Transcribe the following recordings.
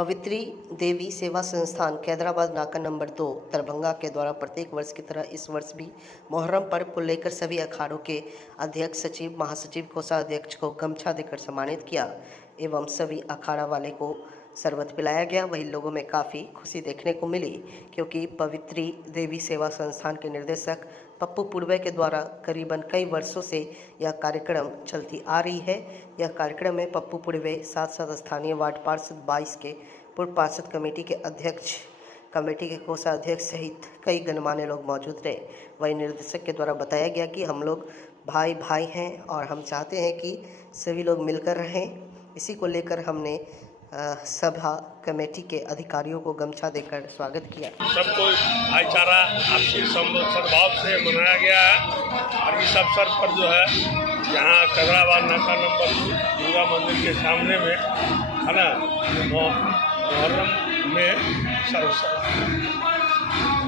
पवित्री देवी सेवा संस्थान कैदराबाद नाका नंबर 2 दरभंगा के द्वारा प्रत्येक वर्ष की तरह इस वर्ष भी मुहर्रम पर्व को लेकर सभी अखाड़ों के अध्यक्ष, सचिव, महासचिव, कोषाध्यक्ष को गमछा देकर सम्मानित किया एवं सभी अखाड़ा वाले को शरबत पिलाया गया। वही लोगों में काफ़ी खुशी देखने को मिली क्योंकि पवित्री देवी सेवा संस्थान के निर्देशक पप्पू पूर्वे के द्वारा करीबन कई वर्षों से यह कार्यक्रम चलती आ रही है। यह कार्यक्रम में पप्पू पूर्वे साथ साथ स्थानीय वार्ड पार्षद 22 के पूर्व पार्षद कमेटी के अध्यक्ष, कमेटी के कोषाध्यक्ष सहित कई गणमान्य लोग मौजूद रहे। वही निर्देशक के द्वारा बताया गया कि हम लोग भाई भाई हैं और हम चाहते हैं कि सभी लोग मिलकर रहें। इसी को लेकर हमने सभा कमेटी के अधिकारियों को गमछा देकर स्वागत किया। सबको भाईचारा आपसी सद्भाव से मनाया गया है और इस अवसर पर जो है यहाँ कैदराबाद नाका नंबर 2 दुर्गा मंदिर के सामने में है ना मुहर्रम में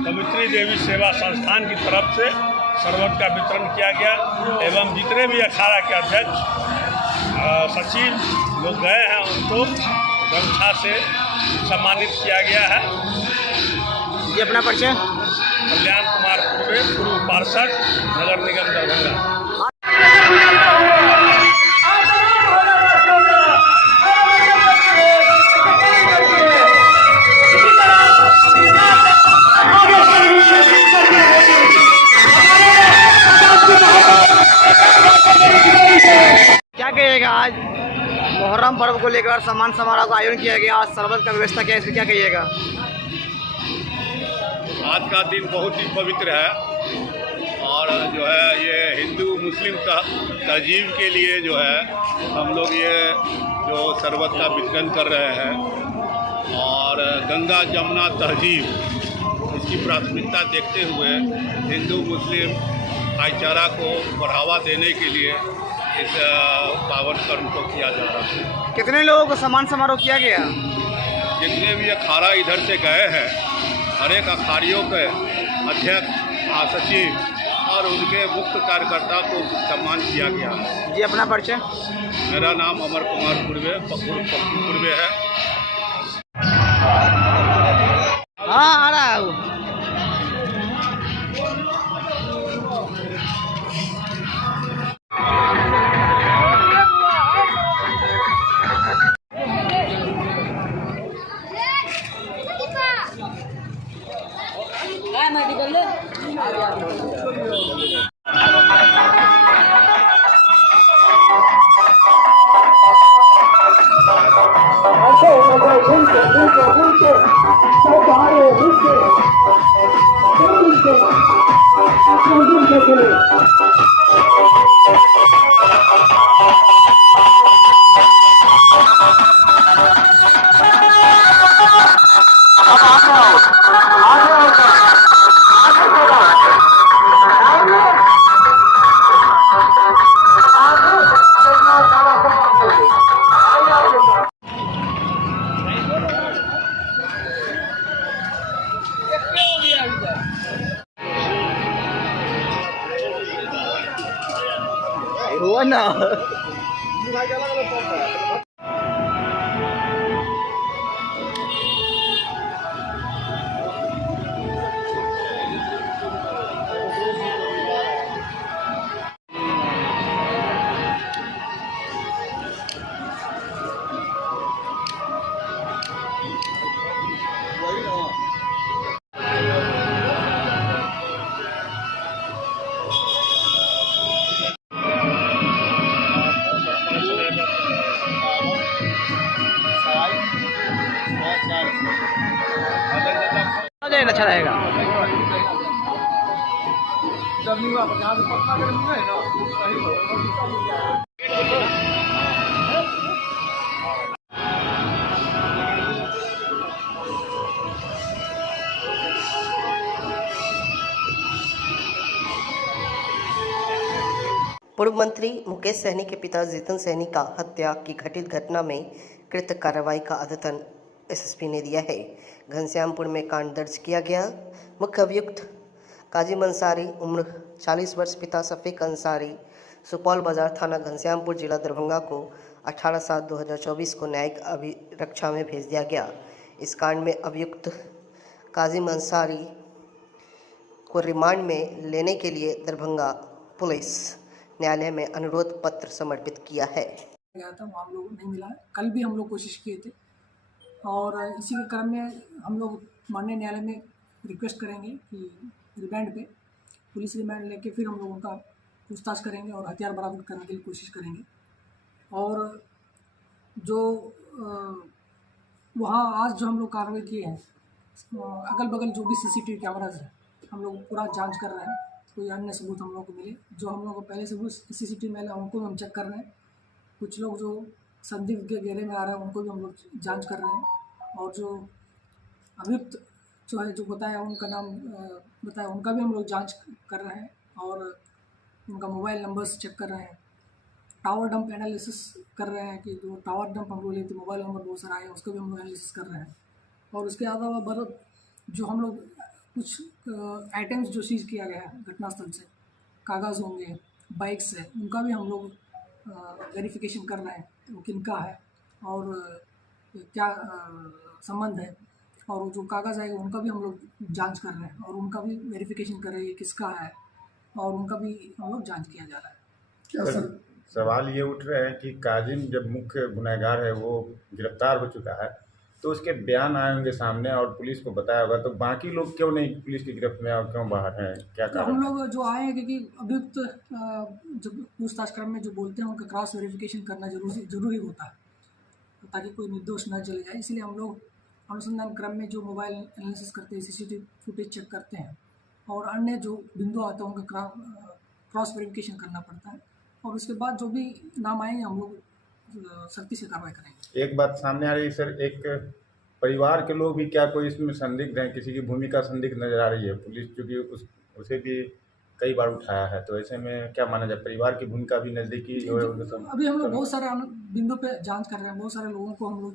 पवित्री देवी सेवा संस्थान की तरफ से शरबत का वितरण किया गया एवं जितने भी अखाड़ा के अध्यक्ष, सचिव लोग गए हैं उनको गमछा से सम्मानित किया गया है। ये अपना परिचय कल्याण कुमार पूर्वे, पूर्व पार्षद, नगर निगम दरभंगा। क्या कहिएगा, आज मुहर्रम पर्व को लेकर सम्मान समारोह का आयोजन किया गया, आज शरबत का व्यवस्था क्या है, इसमें क्या कहिएगा? आज का दिन बहुत ही पवित्र है और जो है ये हिंदू मुस्लिम तहजीब के लिए जो है हम लोग ये जो शरबत का वितरण कर रहे हैं और गंगा जमुना तहजीब इसकी प्राथमिकता देखते हुए हिंदू मुस्लिम भाईचारा को बढ़ावा देने के लिए इस पावन कर्म को किया जा रहा है। कितने लोगों को सम्मान समारोह किया गया? जितने भी अखाड़ा इधर से गए हैं हर एक अखाड़ियों के अध्यक्ष, महासचिव और उनके मुख्य कार्यकर्ता को सम्मान किया गया है। जी अपना परिचय। मेरा नाम अमर कुमार पूर्वे, पप्पू पूर्वे है। हाँ आ रहा है वो। ना अच्छा रहेगा। पूर्व मंत्री मुकेश सहनी के पिता जितन सहनी का हत्या की घटित घटना में कृत कार्रवाई का अद्यतन एसएसपी ने दिया है। घनश्यामपुर में कांड दर्ज किया गया। मुख्य अभियुक्त काजिम अंसारी उम्र 40 वर्ष, पिता शफीक अंसारी, सुपौल बाजार थाना घनश्यामपुर जिला दरभंगा को 18/7/2024 को न्यायिक अभिरक्षा में भेज दिया गया। इस कांड में अभियुक्त काजिम अंसारी को रिमांड में लेने के लिए दरभंगा पुलिस न्यायालय में अनुरोध पत्र समर्पित किया है। गया था, वो हम लोग नहीं मिला। कल भी हम लोग कोशिश किए थे और इसी के क्रम में हम लोग माननीय न्यायालय में रिक्वेस्ट करेंगे कि रिमांड पे पुलिस रिमांड लेके फिर हम लोग उनका पूछताछ करेंगे और हथियार बरामद करने के लिए कोशिश करेंगे। और जो वहाँ आज जो हम लोग कार्रवाई किए हैं, अगल बगल जो भी CCTV कैमराज है हम लोग पूरा जांच कर रहे हैं, कोई अन्य सबूत हम लोग को मिले। जो हम लोग को पहले सबूत CCTV मिले उनको भी हम चेक कर रहे हैं। कुछ लोग जो संदिग्ध के घेरे में आ रहे हैं उनको भी हम लोग जांच कर रहे हैं। और जो अभियुक्त जो है जो बताया उनका नाम बताया उनका भी हम लोग जांच कर रहे हैं और उनका मोबाइल नंबर्स चेक कर रहे हैं। टावर डंप एनालिसिस कर रहे हैं कि जो टावर डंप हम लोग लिए थे मोबाइल नंबर बहुत सारा आया उसको भी हम लोग एनालिसिस कर रहे हैं। और उसके अलावा बहुत जो हम लोग कुछ आइटम्स जो सीज किया गया है घटनास्थल से, कागज़ होंगे, बाइक्स है, उनका भी हम लोग वेरिफिकेशन कर रहे हैं वो किनका है और क्या संबंध है। और जो कागज़ आएगा उनका भी हम लोग जांच कर रहे हैं और उनका भी वेरिफिकेशन कर रहे हैं किसका है और उनका भी हम लोग जांच किया जा रहा है। क्या सर सवाल ये उठ रहे हैं कि काजिम जब मुख्य गुनहगार है वो गिरफ्तार हो चुका है तो उसके बयान आए होंगे सामने और पुलिस को बताया होगा, तो बाकी लोग क्यों नहीं पुलिस की गिरफ्त में और क्यों बाहर हैं, क्या तो कारण? हम लोग जो आए हैं क्योंकि अभियुक्त जब पूछताछ क्रम में जो बोलते हैं उनका क्रॉस वेरिफिकेशन करना जरूरी होता है ताकि कोई निर्दोष न चले जाए। इसलिए हम लोग अनुसंधान क्रम में जो मोबाइल एनालिसिस करते हैं, CCTV फुटेज चेक करते हैं और अन्य जो बिंदु आते हैं उनका क्रॉस वेरिफिकेशन करना पड़ता है और उसके बाद जो भी नाम आएंगे हम लोग सख्ती से कार्रवाई करेंगे। एक बात सामने आ रही है सर, एक परिवार के लोग भी क्या कोई इसमें संदिग्ध हैं, किसी की भूमिका संदिग्ध नजर आ रही है? पुलिस चूँकि उसे भी कई बार उठाया है, तो ऐसे में क्या माना जाए, परिवार की भूमिका भी नज़दीकी जो है अभी हम लोग बहुत सारे बिंदु पे जांच कर रहे हैं, बहुत सारे लोगों को हम लोग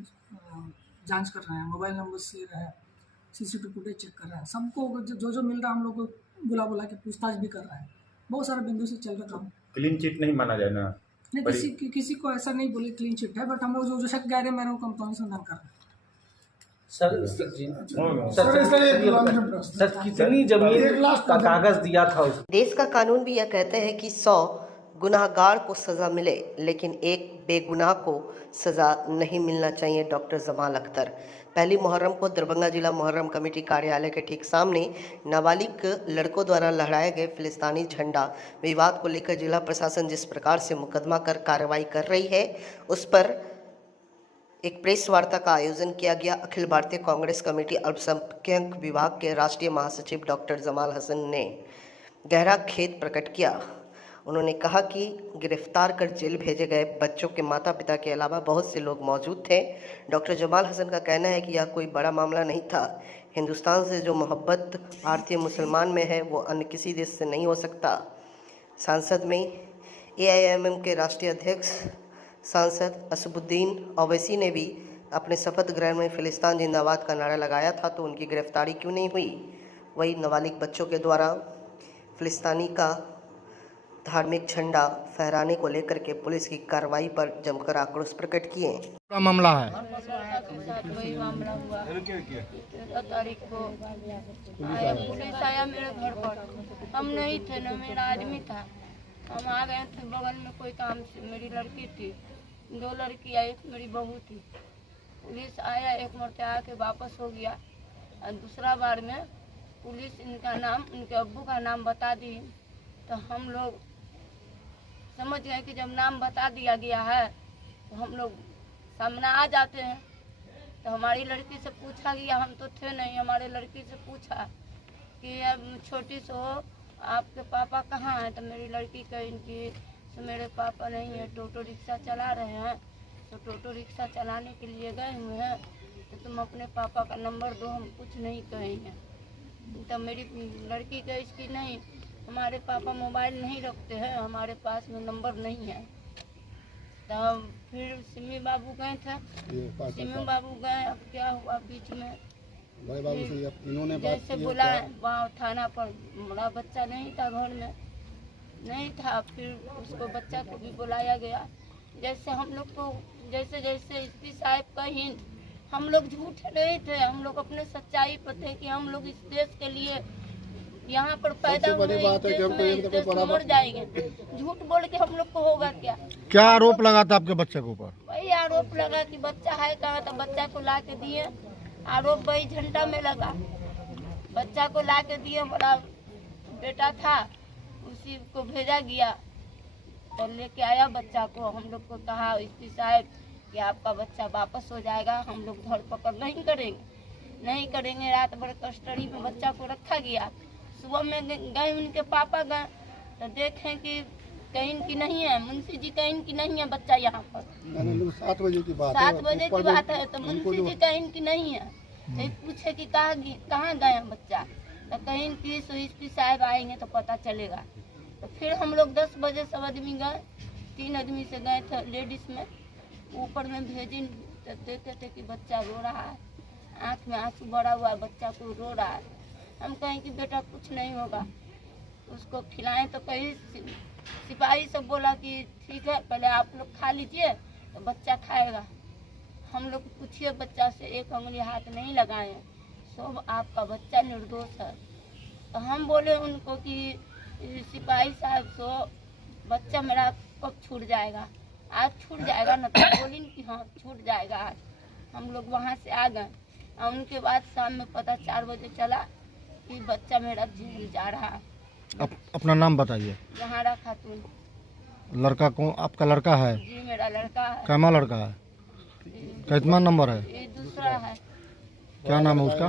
जांच कर रहे हैं, मोबाइल नंबर ले रहे हैं, CCTV फुटेज चेक कर रहे हैं, सबको जो मिल रहा है हम लोग को बुला के पूछताछ भी कर रहे हैं। बहुत सारे बिंदु से चल रहा काम। क्लीन चिट नहीं माना जाए ना? नहीं, किसी को ऐसा नहीं बोले क्लीन चिट है, बट हम लोग जो शक गहरे में हम तो अनुसंधान कर रहे हैं। सर कितनी जमीन का कागज दिया था उस देश का कानून भी यह कहते हैं कि 100 गुनाहगार को सज़ा मिले लेकिन एक बेगुनाह को सज़ा नहीं मिलना चाहिए। डॉक्टर जमाल अख्तर। पहली मुहर्रम को दरभंगा जिला मुहर्रम कमेटी कार्यालय के ठीक सामने नाबालिग लड़कों द्वारा लहराए गए फिलिस्तीनी झंडा विवाद को लेकर जिला प्रशासन जिस प्रकार से मुकदमा कर कार्रवाई कर रही है उस पर एक प्रेस वार्ता का आयोजन किया गया। अखिल भारतीय कांग्रेस कमेटी अल्पसंख्यक विभाग के राष्ट्रीय महासचिव डॉक्टर जमाल हसन ने गहरा खेद प्रकट किया। उन्होंने कहा कि गिरफ्तार कर जेल भेजे गए बच्चों के माता पिता के अलावा बहुत से लोग मौजूद थे। डॉक्टर जमाल हसन का कहना है कि यह कोई बड़ा मामला नहीं था। हिंदुस्तान से जो मोहब्बत भारतीय मुसलमान में है वो अन्य किसी देश से नहीं हो सकता। सांसद में AIMM के राष्ट्रीय अध्यक्ष सांसद असदुद्दीन ओवैसी ने भी अपने शपथ ग्रहण में फिलिस्तीन जिंदाबाद का नारा लगाया था, तो उनकी गिरफ्तारी क्यों नहीं हुई? वही नाबालिग बच्चों के द्वारा फिलिस्तीनी का धार्मिक झंडा फहराने को लेकर के पुलिस की कार्रवाई पर जमकर आक्रोश प्रकट किए। पूरा मामला है वही मामला हुआ 13 तारीख को आया, पुलिस आया मेरे घर पर। हम नहीं थे ना, मेरा आदमी था। हम आ गए थे बगल में कोई काम से। मेरी लड़की थी, 2 लड़की आई, मेरी बहू थी। पुलिस आया, एक मरते आके वापस हो गया। और दूसरा बार में पुलिस इनका नाम, उनके अब्बू का नाम बता दी, तो हम लोग समझ गए कि जब नाम बता दिया गया है तो हम लोग सामने आ जाते हैं। तो हमारी लड़की से पूछा गया, हम तो थे नहीं, हमारे लड़की से पूछा कि अब छोटी से हो आपके पापा कहाँ हैं? तो मेरी लड़की कही कि तो मेरे पापा नहीं है, टोटो रिक्शा चला रहे हैं, तो टोटो रिक्शा चलाने के लिए गए हुए हैं, तो तुम अपने पापा का नंबर दो, हम कुछ नहीं कहेंगे। तो मेरी लड़की कही कि नहीं, हमारे पापा मोबाइल नहीं रखते हैं, हमारे पास में नंबर नहीं है। तो फिर सिमी बाबू गए थे, सिमी बाबू गए, अब क्या हुआ बीच में जैसे बुलाए वहाँ थाना पर, बड़ा बच्चा नहीं था घर में, नहीं था। फिर उसको बच्चा को भी बुलाया गया, जैसे हम लोग को जैसे जैसे एसपी साहब कहीं हम लोग झूठे नहीं थे, हम लोग अपने सच्चाई पर थे कि हम लोग इस देश के लिए यहाँ पर पैदा हुए, इस देश में मर जाएंगे। झूठ बोल के हम लोग को होगा क्या? क्या आरोप लगा था आपके बच्चे के ऊपर? वही आरोप लगा कि बच्चा है कहाँ, तो बच्चा को ला के दिए। आरोप वही झंडा में लगा, बच्चा को ला के दिए। बड़ा बेटा था, उसी को भेजा गया तो लेके आया बच्चा को। हम लोग को कहा एसपी साहब कि आपका बच्चा वापस हो जाएगा, हम लोग धरपकड़ नहीं करेंगे। रात भर कस्टडी में बच्चा को रखा गया। सुबह में गए उनके पापा गए तो देखें कि कहीं की नहीं है, मुंशी जी कहीं की नहीं है बच्चा यहाँ पर। 7 बजे की बात है तो मुंशी जी कहीं की नहीं है। तो पूछे कि कहाँ गए बच्चा, तो कहीं की एसपी साहब आएंगे तो पता चलेगा। तो फिर हम लोग 10 बजे सब आदमी गए, 3 आदमी से गए थे लेडीज में। ऊपर में भेजी तो देखे थे कि बच्चा रो रहा है, आँख में आंसू भरा हुआ है, बच्चा को रो रहा है। हम कहें कि बेटा कुछ नहीं होगा, उसको खिलाएं। तो कहीं सिपाही सब बोला कि ठीक है पहले आप लोग खा लीजिए तो बच्चा खाएगा। हम लोग पूछिए बच्चा से, एक उंगली हाथ नहीं लगाए, सब आपका बच्चा निर्दोष है। तो हम बोले उनको कि सिपाही साहब सो बच्चा मेरा कब छूट जाएगा? आज छूट जाएगा ना? तो बोली कि हाँ छूट जाएगा आज। हम लोग वहाँ से आ गए और उनके बाद शाम में पता 4 बजे चला कि बच्चा मेरा जेल जा रहा है। अपना नाम बताइए। जहारा खातून। लड़का कौन आपका लड़का है? जी मेरा लड़का है। कैमा लड़का है? कितना नंबर है? ये दूसरा है। क्या नाम है उसका?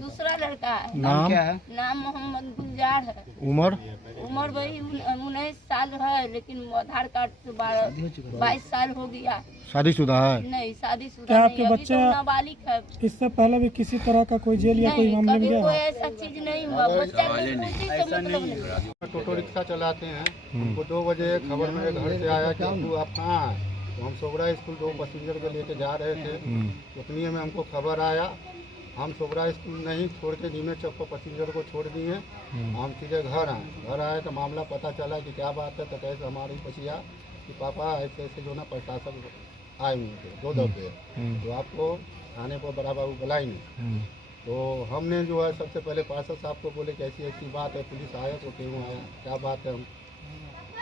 दूसरा लड़का है। नाम क्या है? नाम मोहम्मद गुलजार है। उम्र वही 19 साल है, लेकिन आधार कार्ड से 22 साल हो गया। शादीशुदा है? नहीं शादीशुदा क्या नहीं, आपके अभी बच्चा तो नाबालिग है। इससे पहले भी किसी तरह का कोई जेल या कोई मामले में कभी गया? कोई ऐसा चीज नहीं हुआ। बच्चा को किसी से मतलब नहीं। टोटो रिक्शा चलाते हैं, हमको 2 बजे खबर मेरे घर से आया कि अब्बू आप कहाँ हैं? तो हम सोगरा स्कूल 2 पैसेंजर को लेके जा रहे थे। उतनी में हमको खबर आया, हम सोगरा स्कूल नहीं छोड़ के नीमे चौक पर पैसेंजर को छोड़ दिए। हम सीधे घर आए तो मामला पता चला कि क्या बात है। तो कैसे हमारी पछिया कि पापा ऐसे ऐसे जो ना प्रशासन आए हुए थे 2 दफे, तो आपको थाने पर बड़ा बाबू बुलाएंगे। तो हमने जो है सबसे पहले पार्षद साहब को बोले कि ऐसी ऐसी बात है, पुलिस आया तो क्यों आया, क्या बात है। हम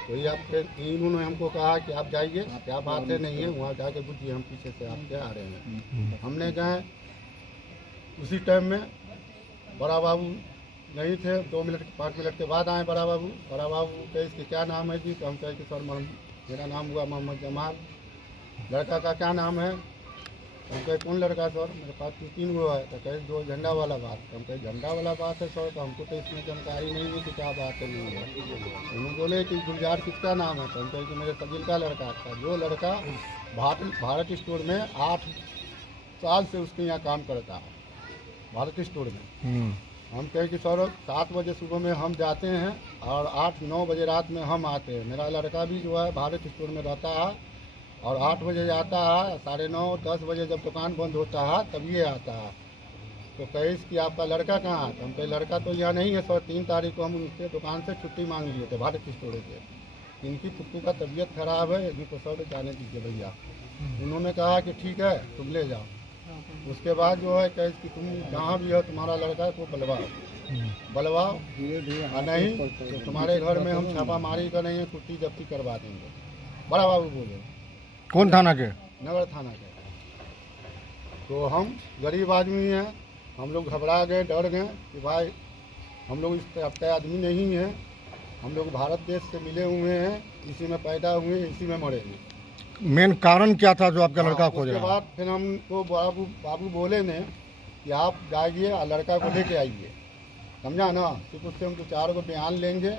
तो ये आपके इन्होंने हमको कहा कि आप जाइए, क्या बात है नहीं है, वहाँ जाके पूछिए, हम पीछे से आपके आ रहे हैं। हमने गए, उसी टाइम में बड़ा बाबू नहीं थे। 2 मिनट 5 मिनट के बाद आए बड़ा बाबू। बड़ा बाबू कहे इसके क्या नाम है जी? तो हम कहे कि सर मेरा नाम हुआ मोहम्मद जमाल। लड़का का क्या नाम है? हम कहे कौन लड़का सर? मेरे पास 2-3 गो है। तो कहे 2 झंडा वाला बात। हम कहे झंडा वाला बात है सर, तो हमको तो इसमें जानकारी नहीं है कि क्या बात है नहीं है। उन्होंने बोले कि गुलजार किसका नाम है? तो हम कहे कि मेरे सगिल का लड़का था। जो लड़का भारत स्टोर में 8 साल से उसके यहाँ काम करता है, भारत स्टोर में। हम कहें कि सर 7 बजे सुबह में हम जाते हैं और 8-9 बजे रात में हम आते हैं। मेरा लड़का भी जो है भारत स्टोर में रहता है और 8 बजे आता है, 9:30-10 बजे जब दुकान बंद होता है तब ये आता है। तो कहे कि आपका लड़का कहाँ है? तो हम कहे लड़का तो यहाँ नहीं है सर। 3 तारीख को हम उनसे दुकान से छुट्टी मांग लिए थे भारत स्टोर से। इनकी पुप्पू का तबीयत खराब है, इनको सर जाने दीजिए भैया। उन्होंने कहा कि ठीक है तुम ले जाओ। उसके बाद जो है कहे कि तुम जहाँ भी हो तुम्हारा लड़का को बुलवाओ नहीं तो तुम्हारे घर में हम छापामारी करेंगे, कुर्ती जब्ती करवा देंगे। बड़ा बाबू बोले। कौन थाना के? नगर थाना के। तो हम गरीब आदमी हैं, हम लोग घबरा गए, डर गए कि भाई हम लोग इस टाइप का आदमी नहीं है, हम लोग भारत देश से मिले हुए हैं, इसी में पैदा हुए, इसी में मरेंगे। मेन कारण क्या था जो आपका लड़का खोज रहा? उसके बाद फिर हमको बाबू बोले ने कि आप जाइए और लड़का को लेके आइए, समझा ना। फिर उससे हम 2-4 को बयान लेंगे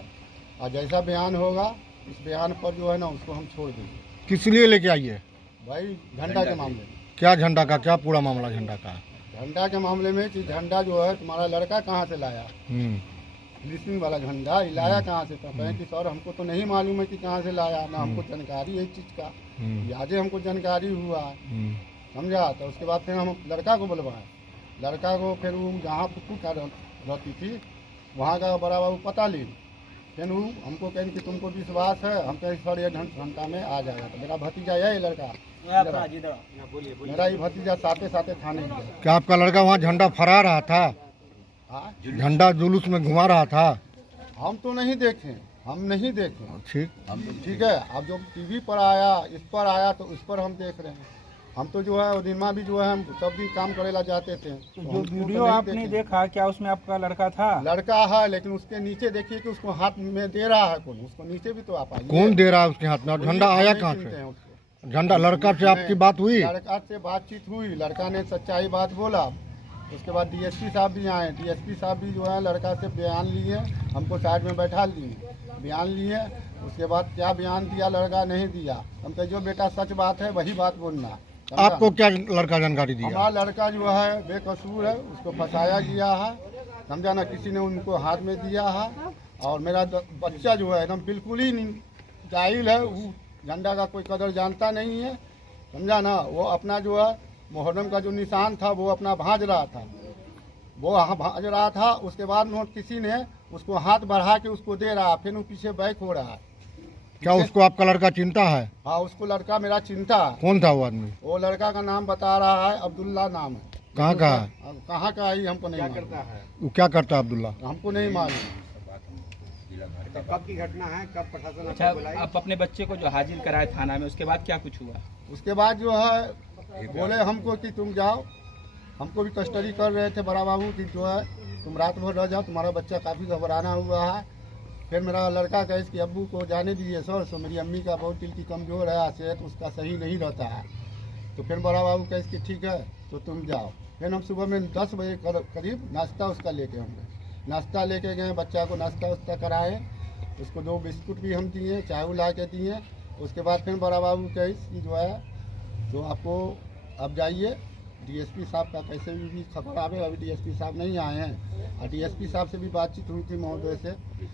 और जैसा बयान होगा उस बयान पर जो है ना उसको हम छोड़ देंगे। किस लिए लेके आइए? भाई झंडा के मामले में। क्या झंडा का? क्या पूरा मामला झंडा का? झंडा के मामले में कि झंडा जो है तुम्हारा लड़का कहाँ से लाया, पुलिसिंग वाला झंडा लाया कहाँ से? तो कहें कि सर हमको तो नहीं मालूम है कि कहाँ से लाया, ना हमको जानकारी है इस चीज़ का। आज हमको जानकारी हुआ, समझा। तो उसके बाद फिर हम लड़का को बुलवाए। लड़का को फिर वो जहाँ पुप्पू का रहती थी वहाँ का बड़ा बाबू पता ली फिर वो हमको कहें कि तुमको विश्वास है, हम कहें सर 1 घंटा में आ जाएगा। तो मेरा भतीजा यही लड़का, मेरा ही भतीजा साथे साथे थाने गया। क्या आपका लड़का वहाँ झंडा फहरा रहा था? हाँ, झंडा जुलूस में घुमा रहा था? हम तो नहीं देखे, हम नहीं देखे। ठीक। ठीक है, अब जो टीवी पर आया, इस पर आया, तो उस पर हम देख रहे हैं। हम तो जो है वो दिन में भी जो है हम सब दिन काम करेला जाते थे। तो जो वीडियो आपने देखा, क्या उसमें आपका लड़का था? लड़का है, लेकिन उसके नीचे देखिए कि उसको हाथ में दे रहा है कौन, उसको नीचे भी तो आप आइए। कौन दे रहा है उसके हाथ में? और झंडा आया कहाँ से? झंडा लड़का से आपकी बात हुई? लड़का से बातचीत हुई, लड़का ने सच्चाई बात बोला। उसके बाद डीएसपी साहब भी आए, डीएसपी साहब भी जो है लड़का से बयान लिए, हमको साइड में बैठा लिए, बयान लिए। उसके बाद क्या बयान दिया लड़का नहीं दिया। हम कहे जो बेटा सच बात है वही बात बोलना। आपको क्या लड़का जानकारी दिया? हमारा लड़का जो है बेकसूर है, उसको फंसाया गया है, समझा ना, किसी ने उनको हाथ में दिया है। और मेरा बच्चा जो है एकदम बिल्कुल ही जाहिल है, वो झंडा का कोई कदर जानता नहीं है, समझा ना। वो अपना जो है मुहर्रम का जो निशान था वो अपना भांज रहा था, उसके बाद में किसी ने उसको हाथ बढ़ा के उसको दे रहा, फिर वो पीछे बैक हो रहा है। क्या उसको आपका लड़का चिंता है? हाँ, उसको लड़का मेरा चिंता है। कौन था वो आदमी? वो लड़का का नाम बता रहा है, अब्दुल्ला नाम है। कहाँ का है? कहाँ का है हमको नहीं मालूम। वो क्या करता है अब्दुल्ला? हमको नहीं मालूम। कब की घटना है, कब प्रशासन? अच्छा, आप अपने बच्चे को जो हाजिर कराए थाना में, उसके बाद क्या कुछ हुआ? उसके बाद जो है बोले हमको कि तुम जाओ, हमको भी कस्टडी कर रहे थे बड़ा बाबू कि जो है तुम रात भर रह जाओ, तुम्हारा बच्चा काफ़ी घबराना हुआ है। फिर मेरा लड़का कहे कि अब्बू को जाने दीजिए सर, सो मेरी अम्मी का बहुत दिल की कमज़ोर है, सेहत उसका सही नहीं रहता है। तो फिर बड़ा बाबू कहे कि ठीक है तो तुम जाओ। फिर हम सुबह में 10 बजे करीब नाश्ता उसका लेके हम गए, नाश्ता लेके गए, बच्चा को नाश्ता वास्ता कराए, उसको 2 बिस्कुट भी हम दिए, चाय वो ला के दिए। उसके बाद फिर बड़ा बाबू कहे कि जो है तो आपको अब जाइए, डीएसपी साहब का कैसे भी खबर आवे, अभी डीएसपी साहब नहीं आए हैं। और डीएसपी साहब से भी बातचीत हुई थी महोदय से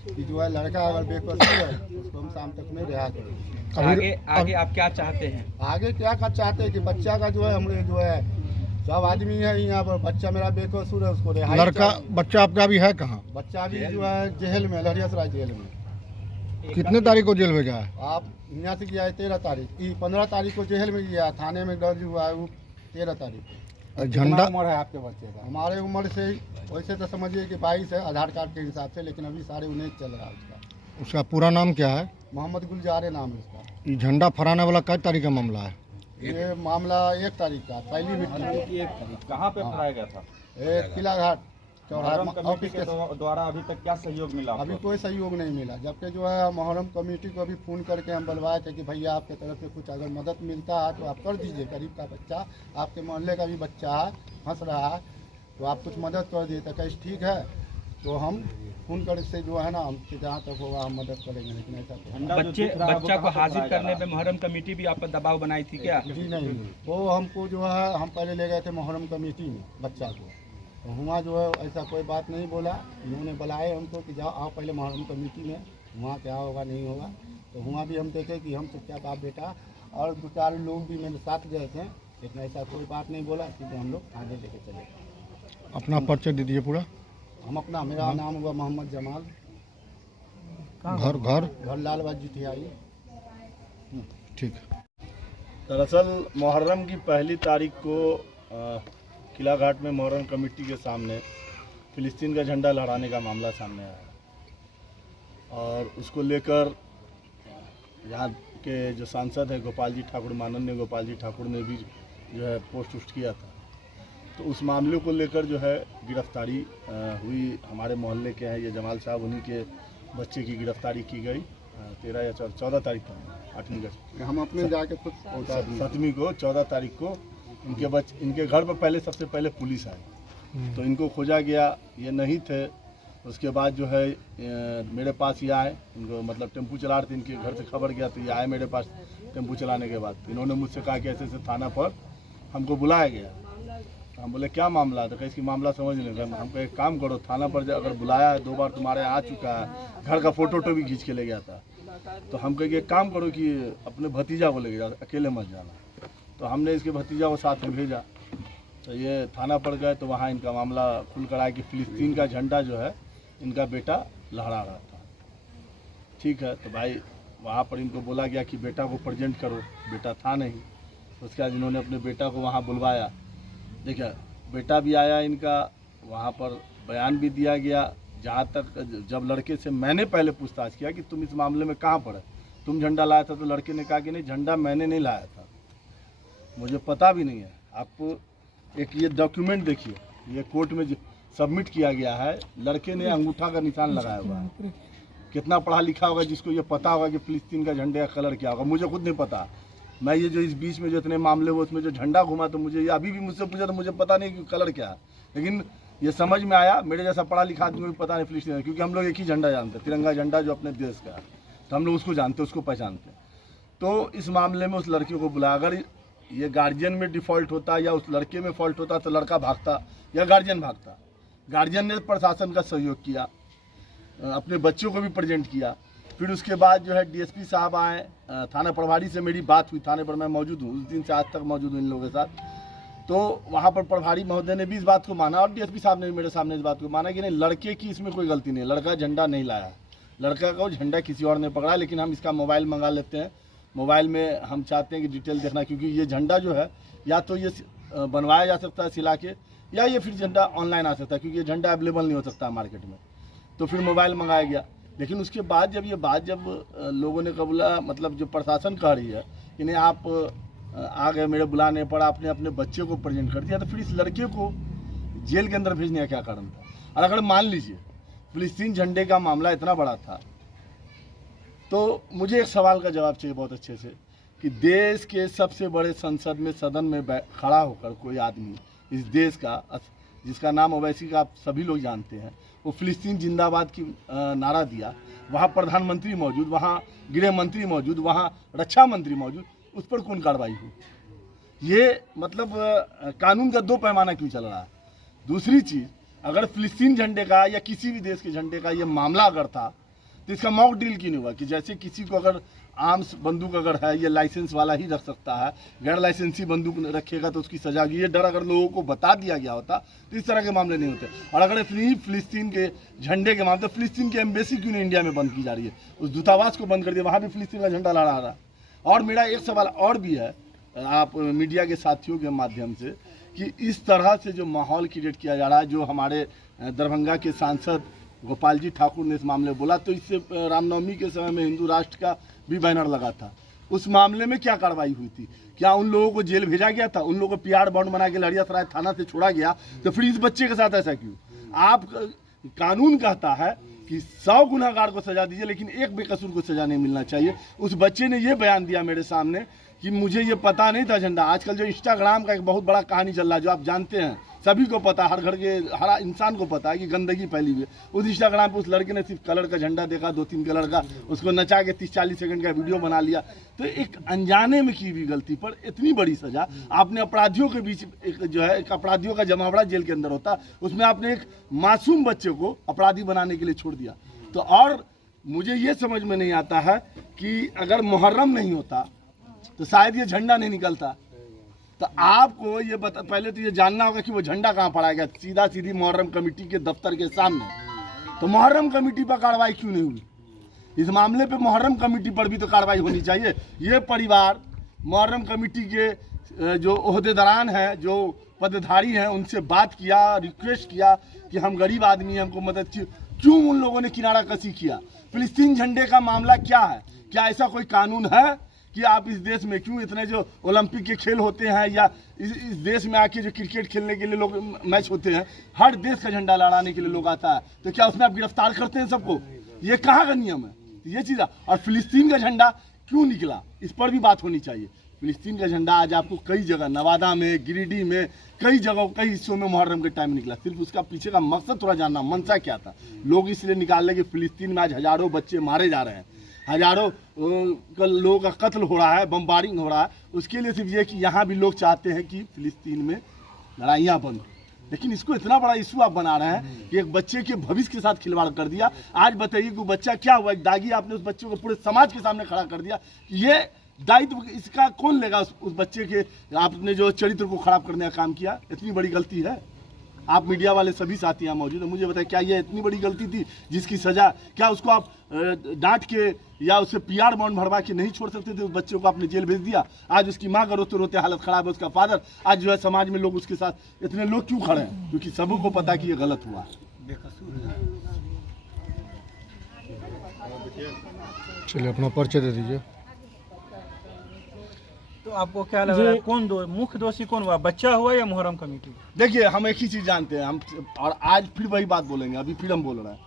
कि जो है लड़का अगर बेकसूर है उसको हम शाम तक में रिहा करें। आगे आप क्या चाहते हैं? आगे क्या कर चाहते हैं कि बच्चा का जो है हमने जो है सब आदमी है यहाँ पर, बच्चा मेरा बेकसूर है, उसको रिहा। लड़का बच्चा आपका भी है कहाँ? बच्चा भी जो है जेल में, लहरियासराय जेल में। कितने तारीख को जेल भेजा है? आप यहाँ से गया है 13 तारीख, 15 तारीख को जेल में गया, थाने में दर्ज हुआ है वो 13 तारीख को। झंडा उम्र है आपके बच्चे का? हमारे उम्र से वैसे तो समझिए कि 22 है आधार कार्ड के हिसाब से, लेकिन अभी 19.5 चल रहा है उसका। उसका पूरा नाम क्या है? मोहम्मद गुलजार नाम है उसका। ये झंडा फहराने वाला कई तारीख का मामला है? ये मामला 1 तारीख का, पहली मिट्टी। 1 तारीख कहाँ पे फहराया गया था? किला घाट चौराहा कमेटी के द्वारा अभी तक क्या सहयोग मिला? अभी कोई सहयोग नहीं मिला, जबकि जो है मुहर्रम कमेटी को अभी फ़ोन करके हम बुलवाए थे कि भैया आपके तरफ से कुछ अगर मदद मिलता है तो आप कर दीजिए, गरीब का बच्चा, आपके मोहल्ले का भी बच्चा है, फंस रहा है, तो आप कुछ मदद कर दिए। तो कैसे ठीक है, तो हम फ़ोन कर से जो है ना हमसे जहाँ तक होगा हम मदद करेंगे, लेकिन ऐसा बच्चा को हाजिर करने पे मुहर्रम कमेटी भी आप पर दबाव बनाई थी क्या? जी नहीं, वो हमको जो है हम पहले ले गए थे मुहर्रम कमेटी में बच्चा को, तो वहाँ जो है ऐसा कोई बात नहीं बोला। उन्होंने बुलाए हमको कि जाओ आओ पहले मुहर्रम कमेटी में, वहाँ क्या होगा नहीं होगा। तो वहाँ भी हम देखे कि हम चुपचाप बेटा और 2-4 लोग भी मेरे साथ गए थे, लेकिन ऐसा कोई बात नहीं बोला, सीधे हम लोग आगे लेके चले। अपना परिचय दे दीजिए पूरा। हम अपना, मेरा नाम हुआ मोहम्मद जमाल, घर लालबाग जिठियाई। ठीक। दरअसल मुहर्रम की पहली तारीख को किला घाट में मुहर्रम कमेटी के सामने फ़िलिस्तीन का झंडा लहराने का मामला सामने आया और उसको लेकर यहाँ के जो सांसद है गोपाल जी ठाकुर, माननीय गोपाल जी ठाकुर ने भी जो है पोस्ट उस्ट किया था। तो उस मामले को लेकर जो है गिरफ्तारी हुई। हमारे मोहल्ले के हैं ये जमाल साहब, उन्हीं के बच्चे की गिरफ्तारी की गई 13 या 14 तारीख को, 8वीं अगस्त। हम अपने जाके खुद पहुँचा दिए 7वीं को, 14 तारीख को इनके घर पर सबसे पहले पुलिस आई, तो इनको खोजा गया, ये नहीं थे। उसके बाद जो है मेरे पास ये आए, इनको मतलब टेम्पू चला रहे थे, इनके घर से खबर गया तो ये आए मेरे पास। टेम्पू चलाने के बाद इन्होंने मुझसे कहा कि ऐसे थाना पर हमको बुलाया गया। हम बोले क्या मामला? तो कहीं मामला समझ नहीं रहे। हमको एक काम करो, थाना पर अगर बुलाया है, 2 बार तुम्हारे यहाँ आ चुका है, घर का फोटो भी खींच के ले गया था, तो हम कहेंगे एक काम करो कि अपने भतीजा को ले जा, अकेले मत जाना। तो हमने इसके भतीजा को साथ में भेजा, तो ये थाना पर गए तो वहाँ इनका मामला खुल कर आया कि फ़िलिस्तीन का झंडा जो है इनका बेटा लहरा रहा था। ठीक है। तो भाई वहाँ पर इनको बोला गया कि बेटा को प्रेजेंट करो, बेटा था नहीं। उसके बाद इन्होंने अपने बेटा को वहाँ बुलवाया। देखिए बेटा भी आया इनका, वहाँ पर बयान भी दिया गया। जहाँ तक जब लड़के से मैंने पहले पूछताछ किया कि तुम इस मामले में कहाँ पर है, तुम झंडा लाया था, तो लड़के ने कहा कि नहीं, झंडा मैंने नहीं लाया था, मुझे पता भी नहीं है। आपको एक ये डॉक्यूमेंट देखिए, ये कोर्ट में सबमिट किया गया है, लड़के ने अंगूठा का निशान लगाया हुआ है। कितना पढ़ा लिखा होगा जिसको ये पता होगा कि फिलिस्तीन का झंडे का कलर क्या होगा। मुझे खुद नहीं पता। मैं ये जो इस बीच में जो इतने मामले हुए उसमें जो झंडा घुमा, तो मुझे ये अभी भी मुझसे पूछा तो मुझे पता नहीं कि कलर क्या है, लेकिन ये समझ में आया मेरे जैसा पढ़ा लिखा आदमी को भी पता नहीं फिलिस्तीन, क्योंकि हम लोग एक ही झंडा जानते हैं, तिरंगा झंडा जो अपने देश का है, तो हम लोग उसको जानते हैं, उसको पहचानते हैं। तो इस मामले में उस लड़की को बुलाया। अगर ये गार्जियन में डिफ़ॉल्ट होता या उस लड़के में फॉल्ट होता तो लड़का भागता या गार्जियन भागता। गार्जियन ने प्रशासन का सहयोग किया, अपने बच्चों को भी प्रेजेंट किया। फिर उसके बाद जो है डीएसपी साहब आए, थाना प्रभारी से मेरी बात हुई, थाने पर मैं मौजूद हूँ, उस दिन से आज तक मौजूद हूँ इन लोगों के साथ। तो वहाँ पर प्रभारी महोदय ने भी इस बात को माना और डीएसपी साहब ने भी मेरे सामने इस बात को माना कि नहीं, लड़के की इसमें कोई गलती नहीं, लड़का झंडा नहीं लाया, लड़का का झंडा किसी और ने पकड़ा। लेकिन हम इसका मोबाइल मंगा लेते हैं, मोबाइल में हम चाहते हैं कि डिटेल देखना, क्योंकि ये झंडा जो है या तो ये बनवाया जा सकता है सिला के, या ये फिर झंडा ऑनलाइन आ सकता है, क्योंकि ये झंडा अवेलेबल नहीं हो सकता मार्केट में। तो फिर मोबाइल मंगाया गया। लेकिन उसके बाद जब ये बात जब लोगों ने कबूला, मतलब जो प्रशासन कह रही है कि नहीं आप आ गए मेरे बुलाने पर, आपने अपने बच्चे को प्रेजेंट कर दिया, तो फिर इस लड़के को जेल के अंदर भेजने का क्या कारण था? और अगर मान लीजिए फिलिस्तीन झंडे का मामला इतना बड़ा था, तो मुझे एक सवाल का जवाब चाहिए बहुत अच्छे से, कि देश के सबसे बड़े संसद में, सदन में खड़ा होकर कोई आदमी इस देश का, जिसका नाम ओवैसी का आप सभी लोग जानते हैं, वो फिलिस्तीन जिंदाबाद की नारा दिया, वहाँ प्रधानमंत्री मौजूद, वहाँ गृह मंत्री मौजूद, वहाँ रक्षा मंत्री मौजूद, उस पर कौन कार्रवाई हुई? ये मतलब कानून का दो पैमाना क्यों चल रहा है? दूसरी चीज़, अगर फिलिस्तीन झंडे का या किसी भी देश के झंडे का ये मामला अगर था, तो इसका मॉक ड्रिल क्यों नहीं हुआ? कि जैसे किसी को अगर आर्म्स बंदूक अगर है, ये लाइसेंस वाला ही रख सकता है, गैर लाइसेंसी बंदूक रखेगा तो उसकी सजा होगी, ये डर अगर लोगों को बता दिया गया होता तो इस तरह के मामले नहीं होते। और अगर इतनी फिलिस्तीन के झंडे के मामले, तो फिलिस्तीन की एम्बेसी क्यों नहीं इंडिया में बंद की जा रही है? उस दूतावास को बंद कर दिया, वहाँ भी फिलिस्तीन का झंडा लहरा रहा। और मेरा एक सवाल और भी है आप मीडिया के साथियों के माध्यम से, कि इस तरह से जो माहौल क्रिएट किया जा रहा है, जो हमारे दरभंगा के सांसद गोपाल जी ठाकुर ने इस मामले में बोला, तो इससे रामनवमी के समय में हिंदू राष्ट्र का भी बैनर लगा था। उस मामले में क्या कार्रवाई हुई थी? क्या उन लोगों को जेल भेजा गया था? उन लोगों को पीआर बॉन्ड बना के लड़ियासराय थाना से छोड़ा गया? तो फिर इस बच्चे के साथ ऐसा क्यों? आप कानून कहता है कि 100 गुनहगार को सजा दीजिए, लेकिन एक बेकसूर को सजा नहीं मिलना चाहिए। उस बच्चे ने ये बयान दिया मेरे सामने कि मुझे ये पता नहीं था झंडा। आजकल जो इंस्टाग्राम का एक बहुत बड़ा कहानी चल रहा है, जो आप जानते हैं, सभी को पता, हर घर के हर इंसान को पता है कि गंदगी फैली हुई है। उस इंस्टाग्राम पे उस लड़के ने सिर्फ कलर का झंडा देखा, 2-3 कलर का, उसको नचा के 30-40 सेकंड का वीडियो बना लिया। तो एक अनजाने में की हुई गलती पर इतनी बड़ी सजा आपने अपराधियों के बीच, एक जो है एक अपराधियों का जमावड़ा जेल के अंदर होता, उसमें आपने एक मासूम बच्चे को अपराधी बनाने के लिए छोड़ दिया। तो और मुझे ये समझ में नहीं आता है कि अगर मुहर्रम नहीं होता तो शायद ये झंडा नहीं निकलता। तो आपको ये पहले तो ये जानना होगा कि वो झंडा कहाँ फहराया गया। सीधा सीधी मुहर्रम कमेटी के दफ्तर के सामने। तो मुहर्रम कमेटी पर कार्रवाई क्यों नहीं हुई? इस मामले पे मुहर्रम कमेटी पर भी तो कार्रवाई होनी चाहिए। ये परिवार मुहर्रम कमेटी के जो ओहदेदारान हैं, जो पदधारी हैं, उनसे बात किया, रिक्वेस्ट किया कि हम गरीब आदमी हैं, हमको मदद चाहिए। क्यों उन लोगों ने किनारा कसी किया? फिलिस्तीन झंडे का मामला क्या है? क्या ऐसा कोई कानून है कि आप इस देश में क्यों इतने जो ओलंपिक के खेल होते हैं या इस देश में आके जो क्रिकेट खेलने के लिए लोग मैच होते हैं, हर देश का झंडा लहराने के लिए लोग आता है, तो क्या उसमें आप गिरफ्तार करते हैं सबको? ये कहाँ का नियम है? ये चीज़। और फिलिस्तीन का झंडा क्यों निकला, इस पर भी बात होनी चाहिए। फिलिस्तीन का झंडा आज आपको कई जगह, नवादा में, गिरिडीह में, कई जगहों, कई हिस्सों में मुहर्रम के टाइम निकला। सिर्फ उसका पीछे का मकसद थोड़ा जानना, मंशा क्या था। लोग इसलिए निकाल रहे कि फिलिस्तीन में आज हजारों बच्चे मारे जा रहे हैं, हजारों लोगों का कत्ल हो रहा है, बम्बारिंग हो रहा है। उसके लिए सिर्फ ये कि यहाँ भी लोग चाहते हैं कि फिलिस्तीन में लड़ाइयाँ बंद। लेकिन इसको इतना बड़ा इशू आप बना रहे हैं कि एक बच्चे के भविष्य के साथ खिलवाड़ कर दिया। आज बताइए कि बच्चा क्या हुआ, एक दागी आपने उस बच्चे को पूरे समाज के सामने खड़ा कर दिया। ये दायित्व इसका कौन लेगा? उस बच्चे के आपने जो चरित्र को खराब करने का काम किया, इतनी बड़ी गलती है। आप मीडिया वाले सभी साथी यहाँ मौजूद हैं, मुझे बताएं क्या ये इतनी बड़ी गलती थी जिसकी सज़ा, क्या उसको आप डांट के या उससे पीआर बॉन्ड भरवा के नहीं छोड़ सकते थे? उस बच्चे को आपने जेल भेज दिया। आज उसकी माँ का रोते रोते हालत ख़राब है, उसका फादर, आज जो है समाज में लोग उसके साथ इतने लोग क्यों खड़े हैं? क्योंकि सबको पता कि ये गलत हुआ। चलिए अपना परिचय दे दीजिए। तो आपको क्या लग रहा है, कौन मुख्य दोषी कौन हुआ, बच्चा हुआ या मुहर्रम कमेटी? देखिए, हम एक ही चीज़ जानते हैं, हम और आज फिर वही बात बोलेंगे, अभी फिर हम बोल रहे हैं,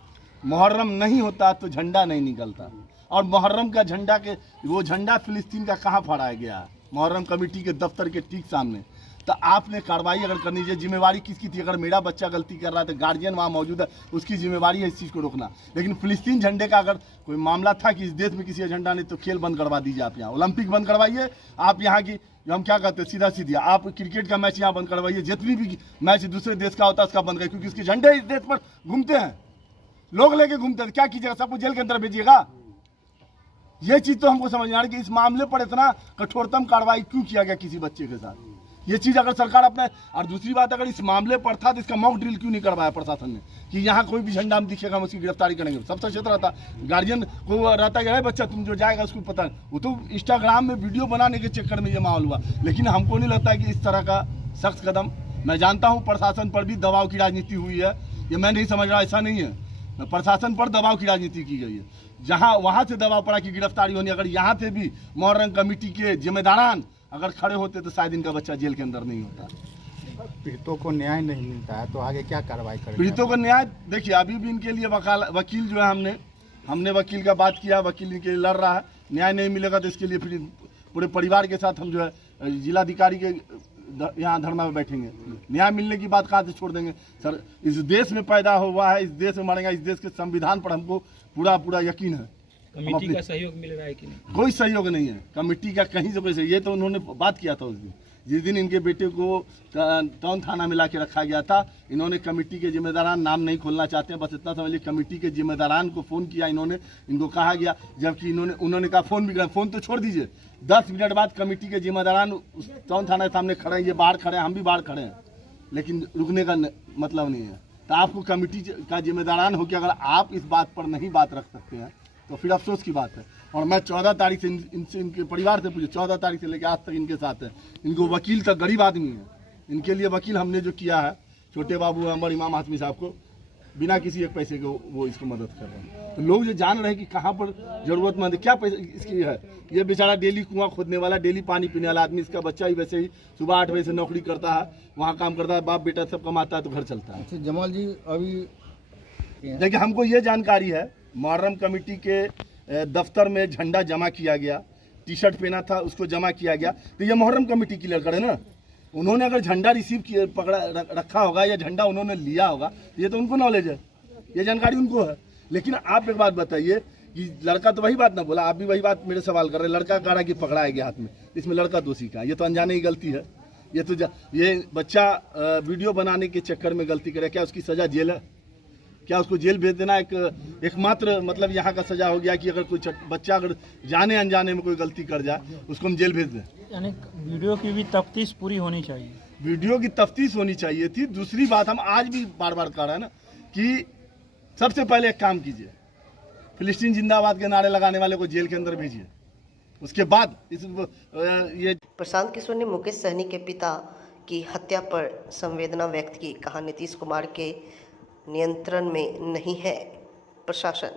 मुहर्रम नहीं होता तो झंडा नहीं निकलता। और मुहर्रम का झंडा के वो झंडा फिलिस्तीन का कहाँ फहराया गया है? मुहर्रम कमेटी के दफ्तर के ठीक सामने। तो आपने कार्रवाई अगर करनी चाहिए, जिम्मेवारी किसकी थी? अगर मेरा बच्चा गलती कर रहा है तो गार्जियन वहाँ मौजूद है, उसकी जिम्मेवारी है इस चीज़ को रोकना। लेकिन फिलिस्तीन झंडे का अगर कोई मामला था कि इस देश में किसी का झंडा नहीं, तो खेल बंद करवा दीजिए। आप यहाँ ओलंपिक बंद करवाइए, आप यहाँ की हम क्या कहते हैं सीधा सीधा, आप क्रिकेट का मैच यहाँ बंद करवाइए, जितनी भी मैच दूसरे देश का होता है उसका बंद करिए, क्योंकि उसके झंडे इस देश पर घूमते हैं, लोग लेके घूमते हैं। क्या कीजिएगा? सबको जेल के अंदर भेजिएगा? ये चीज़ तो हमको समझ नहीं आ रही कि इस मामले पर इतना कठोरतम कार्रवाई क्यों किया गया किसी बच्चे के साथ। ये चीज़ अगर सरकार अपने, और दूसरी बात, अगर इस मामले पर था तो इसका मॉक ड्रिल क्यों नहीं करवाया प्रशासन ने कि यहाँ कोई भी झंडा में दिखेगा हम उसकी गिरफ्तारी करेंगे? सबसे अच्छा रहता, गार्जियन को रहता है बच्चा तुम जो जाएगा उसको पता नहीं, वो तो इंस्टाग्राम में वीडियो बनाने के चक्कर में ये माहौल हुआ। लेकिन हमको नहीं लगता है कि इस तरह का सख्त कदम, मैं जानता हूँ प्रशासन पर भी दबाव की राजनीति हुई है, ये मैं नहीं समझ रहा, ऐसा नहीं है। प्रशासन पर दबाव की राजनीति की गई है, जहाँ वहाँ से दबाव पड़ा कि गिरफ्तारी होनी। अगर यहाँ से भी मुहर्रम कमेटी के जिम्मेदारान अगर खड़े होते तो शायद इनका बच्चा जेल के अंदर नहीं होता। पीड़ितों को न्याय नहीं मिलता है तो आगे क्या कार्रवाई करें? पीड़ितों को न्याय, देखिए अभी भी इनके लिए वकील जो है, हमने वकील का बात किया, वकील इनके लिए लड़ रहा है। न्याय नहीं मिलेगा तो इसके लिए फिर पूरे परिवार के साथ हम जो है जिलाधिकारी के यहाँ धरना में बैठेंगे। न्याय मिलने की बात कहाँ से छोड़ देंगे? सर, इस देश में पैदा हुआ है, इस देश में मरेगा, इस देश के संविधान पर हमको पूरा यकीन है। कमेटी का सहयोग मिल रहा है कि नहीं? कोई सहयोग नहीं है कमेटी का कहीं से। कोई ये तो उन्होंने बात किया था उस दिन, जिस दिन इनके बेटे को टाउन थाना में ला के रखा गया था। इन्होंने कमेटी के जिम्मेदारान, नाम नहीं खोलना चाहते हैं, बस इतना समझिए, कमेटी के जिम्मेदारान को फ़ोन किया इन्होंने, इनको कहा गया, जबकि उन्होंने कहा फ़ोन भी करा। फ़ोन तो छोड़ दीजिए, 10 मिनट बाद कमेटी के जिम्मेदारान उस टाउन थाना के सामने खड़े हैं, ये बाहर खड़े हैं, हम भी बाहर खड़े हैं, लेकिन रुकने का मतलब नहीं है। तो आपको कमेटी का जिम्मेदारान हो कि अगर आप इस बात पर नहीं बात रख सकते हैं तो फिर अफसोस की बात है। और मैं 14 तारीख से इनसे, इनके परिवार से पूछे, 14 तारीख से लेकर आज तक इनके साथ है। इनको वकील तक, गरीब आदमी है, इनके लिए वकील हमने जो किया है, छोटे बाबू अमर इमाम हाशमी साहब को, बिना किसी एक पैसे के वो इसको मदद कर रहे हैं। तो लोग ये जान रहे हैं कि कहाँ पर ज़रूरतमंद क्या पैसे इसकी है। ये बेचारा डेली कुआं खोदने वाला, डेली पानी पीने वाला आदमी, इसका बच्चा ही वैसे ही सुबह 8 बजे से नौकरी करता है, वहाँ काम करता है, बाप बेटा सब कमाता है तो घर चलता है। अच्छा जमाल जी, अभी देखिए हमको ये जानकारी है, मुहर्रम कमेटी के दफ्तर में झंडा जमा किया गया, टी शर्ट पहना था उसको जमा किया गया, तो ये मुहर्रम कमेटी की लड़कर है ना। उन्होंने अगर झंडा रिसीव किया, पकड़ा रखा होगा या झंडा उन्होंने लिया होगा, ये तो उनको नॉलेज है, ये जानकारी उनको है। लेकिन आप एक बात बताइए कि लड़का तो वही बात ना बोला, आप भी वही बात मेरे सवाल कर रहे हैं, लड़का कह रहा है कि पकड़ाया गया हाथ में, इसमें लड़का दोषी का? ये तो अनजाने की गलती है। ये तो ये बच्चा वीडियो बनाने के चक्कर में गलती करे, क्या उसकी सज़ा जेल है? क्या उसको जेल भेज देना एकमात्र मतलब यहाँ का सज़ा हो गया कि अगर कोई बच्चा अगर जाने अनजाने में कोई गलती कर जाए उसको हम जेल भेज दें? यानी वीडियो की भी तफ्तीश पूरी होनी चाहिए। वीडियो की तफ्तीश होनी चाहिए थी। दूसरी बात, हम आज भी बार बार कह रहे हैं ना कि सबसे पहले एक काम कीजिए, फिलिस्तीन जिंदाबाद के नारे लगाने वाले को जेल के अंदर भेजिए, उसके बाद ये। प्रशांत किशोर ने मुकेश सहनी के पिता की हत्या पर संवेदना व्यक्त की, कहा नीतीश कुमार के नियंत्रण में नहीं है प्रशासन,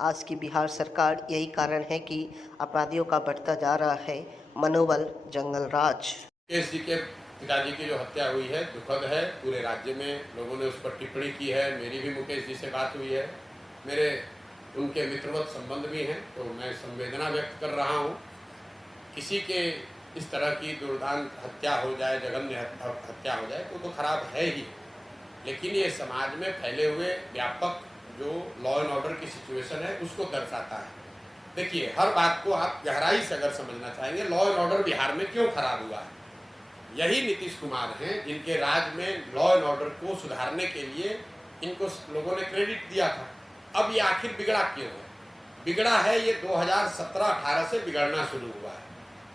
आज की बिहार सरकार, यही कारण है कि अपराधियों का बढ़ता जा रहा है मनोबल। जंगल राज। मुकेश जी के पिताजी की जो हत्या हुई है दुखद है, पूरे राज्य में लोगों ने उस पर टिप्पणी की है, मेरी भी मुकेश जी से बात हुई है, मेरे उनके मित्रवत संबंध भी हैं, तो मैं संवेदना व्यक्त कर रहा हूँ। किसी के इस तरह की दुर्दांत हत्या हो जाए, जघन्य हत्या हो जाए तो खराब है ही, लेकिन ये समाज में फैले हुए व्यापक जो लॉ एंड ऑर्डर की सिचुएशन है उसको दर्शाता है। देखिए, हर बात को आप गहराई से अगर समझना चाहेंगे, लॉ एंड ऑर्डर बिहार में क्यों खराब हुआ है, यही नीतीश कुमार हैं जिनके राज में लॉ एंड ऑर्डर को सुधारने के लिए इनको लोगों ने क्रेडिट दिया था। अब ये आखिर बिगड़ा क्यों है? बिगड़ा है ये 2017-18 से बिगड़ना शुरू हुआ है,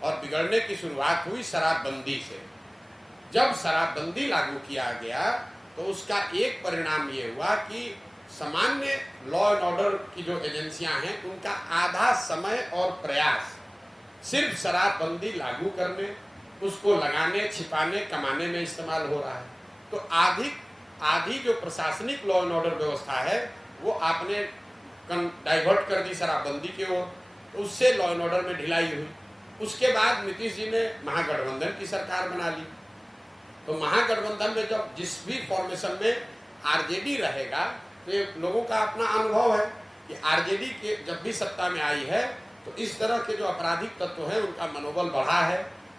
और बिगड़ने की शुरुआत हुई शराबबंदी से। जब शराबबंदी लागू किया गया तो उसका एक परिणाम ये हुआ कि सामान्य लॉ एंड ऑर्डर की जो एजेंसियां हैं उनका आधा समय और प्रयास सिर्फ शराबबंदी लागू करने, उसको लगाने, छिपाने, कमाने में इस्तेमाल हो रहा है। तो आधी जो प्रशासनिक लॉ एंड ऑर्डर व्यवस्था है वो आपने डाइवर्ट कर दी शराबबंदी की ओर, तो उससे लॉ एंड ऑर्डर में ढिलाई हुई। उसके बाद नीतीश जी ने महागठबंधन की सरकार बना ली। तो महागठबंधन में जब जिस भी फॉर्मेशन में आरजेडी रहेगा तो ये लोगों का अपना अनुभव है कि आरजेडी के जब भी सत्ता में आई है तो इस तरह के जो आपराधिक तत्व हैं उनका मनोबल बढ़ा है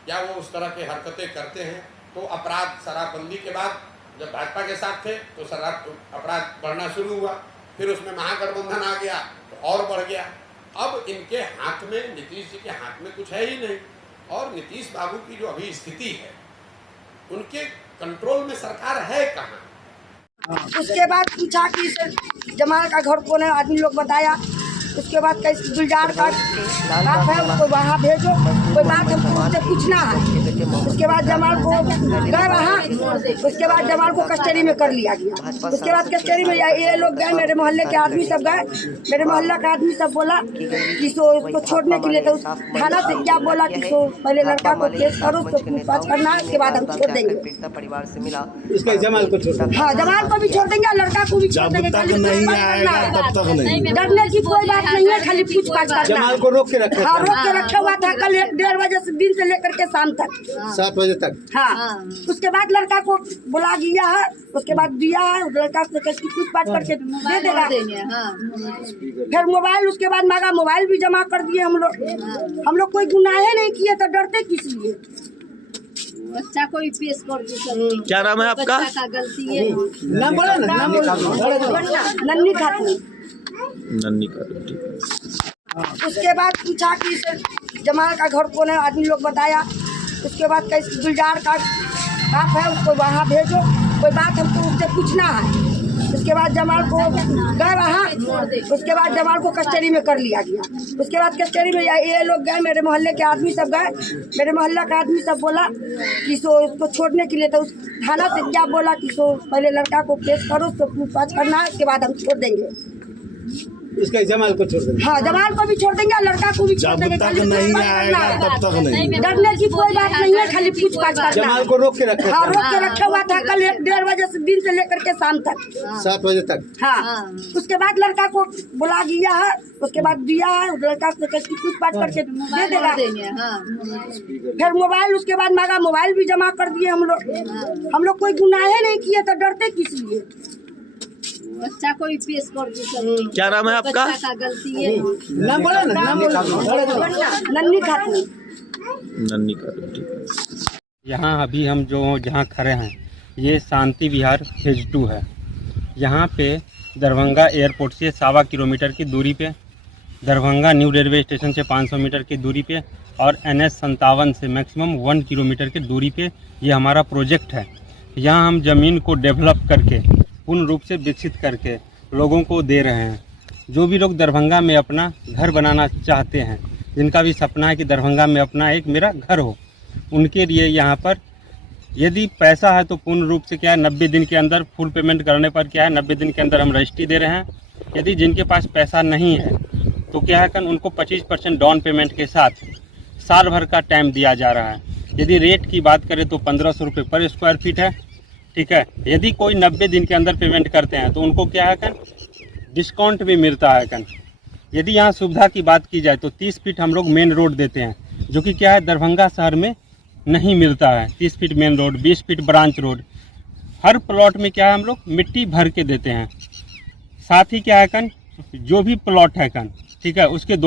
या वो उस तरह के हरकतें करते हैं। तो अपराध शराबबंदी के बाद जब भाजपा के साथ थे तो शराब अपराध बढ़ना शुरू हुआ, फिर उसमें महागठबंधन आ गया तो और बढ़ गया। अब इनके हाथ में, नीतीश जी के हाथ में कुछ है ही नहीं। और नीतीश बाबू की जो अभी स्थिति है उनके कंट्रोल में सरकार है कहाँ। उसके बाद पूछा कि जमाल का घर कौन है, आदमी लोग बताया। उसके बाद कैसे गुलजार का बात है उसको वहाँ भेजो, कोई बात हमको उससे पूछना है। उसके बाद जमाल को गए वहाँ, उसके बाद जमाल को कस्टडी में कर लिया गया। उसके बाद कस्टडी में ये लोग गए, मेरे मोहल्ले के आदमी सब गए, मेरे मोहल्ला का आदमी सब बोला कि उसको छोड़ने के लिए। तो थाना से क्या बोला कि पहले लड़का को केस करो, उसको पूछताछ करना है, उसके बाद हम छोड़ देंगे। परिवार से मिला जमाल को छोड़, हाँ जमाल को भी छोड़ देंगे, लड़का को भी छोड़ देंगे। डरने की कोई बात नहीं है, खाली पूछताछ करना। जमाल को रोक के रखा, हाँ रोक के रखा हुआ था कल 1-1.5 बजे से दिन से लेकर के शाम तक 7 बजे तक। हाँ उसके बाद लड़का को बुला दिया है, उसके बाद दिया है, लड़का से कैसे पूछताछ करके दे देगा। फिर मोबाइल उसके बाद मांगा, मोबाइल भी जमा कर दिए हम लोग कोई गुनाह नहीं किए तो डरते किस लिए। बच्चा को भी पेश कर दी। क्या नाम है आपका? बच्चा का गलती है। नाम बोला ना, नाम नन्ही खातून। नन्ही खातून, ठीक है। उसके बाद पूछा कि जमाल का घर कौन है, आदमी लोग बताया। उसके बाद कैसे गुलजार का बात है उसको वहाँ भेजो, कोई बात हमको उससे पूछना है। उसके बाद जमाल को गए वहाँ, उसके बाद जमाल को कस्टडी में कर लिया गया। उसके बाद कस्टडी में ये लोग गए, मेरे मोहल्ले के आदमी सब गए, मेरे मोहल्ला का आदमी सब बोला कि उसको छोड़ने के लिए। तो उस थाना से क्या बोला कि पहले लड़का को केस करो, उसको पूछताछ करना है, उसके बाद हम छोड़ देंगे। इसका जमाल को छोड़ देंगे, हाँ जमाल को भी छोड़ देंगे, लड़का को भी छोड़ देंगे। नहीं आएगा तब तक नहीं, डरने की कोई बात नहीं है, खाली पूछताछ करना। जमाल को रोक के रखा, हाँ रोक के रखा हुआ था कल 1-1.5 बजे से दिन से लेकर के शाम तक 7 बजे तक। हाँ उसके बाद लड़का को बुला दिया है, उसके बाद दिया है, लड़का से कैसे पूछताछ करके दे देगा। फिर मोबाइल उसके बाद मांगा, मोबाइल भी जमा कर दिए हम लोग कोई गुनाह नहीं किए तो डरते किस लिए। बच्चा को भी पेश कर दी। क्या नाम है आपका? बच्चा का गलती है। नाम बोला ना, नाम नन्ही खातून। नन्ही खातून, ठीक है। यहाँ अभी हम जहाँ खड़े हैं ये शांति विहार फेज 2 है। यहाँ पे दरभंगा एयरपोर्ट से 1.25 किलोमीटर की दूरी पे, दरभंगा न्यू रेलवे स्टेशन से 500 मीटर की दूरी पे और NH57 से मैक्सिमम 1 किलोमीटर की दूरी पे ये हमारा प्रोजेक्ट है। यहाँ हम ज़मीन को डेवलप करके पूर्ण रूप से विकसित करके लोगों को दे रहे हैं। जो भी लोग दरभंगा में अपना घर बनाना चाहते हैं, जिनका भी सपना है कि दरभंगा में अपना एक मेरा घर हो, उनके लिए यहाँ पर यदि पैसा है तो पूर्ण रूप से क्या है 90 दिन के अंदर फुल पेमेंट करने पर क्या है 90 दिन के अंदर हम रजिस्ट्री दे रहे हैं। यदि जिनके पास पैसा नहीं है तो क्या है कि उनको 25% डाउन पेमेंट के साथ साल भर का टाइम दिया जा रहा है। यदि रेट की बात करें तो 1500 रुपये पर स्क्वायर फीट है, ठीक है। यदि कोई 90 दिन के अंदर पेमेंट करते हैं तो उनको क्या है डिस्काउंट भी मिलता है। यदि यहाँ सुविधा की बात की जाए तो 30 फीट हम लोग मेन रोड देते हैं, जो कि क्या है दरभंगा शहर में नहीं मिलता है। 30 feet main road, 20 feet branch road, हर प्लॉट में क्या है हम लोग मिट्टी भर के देते हैं। साथ ही क्या है जो भी प्लॉट है ठीक है उसके दो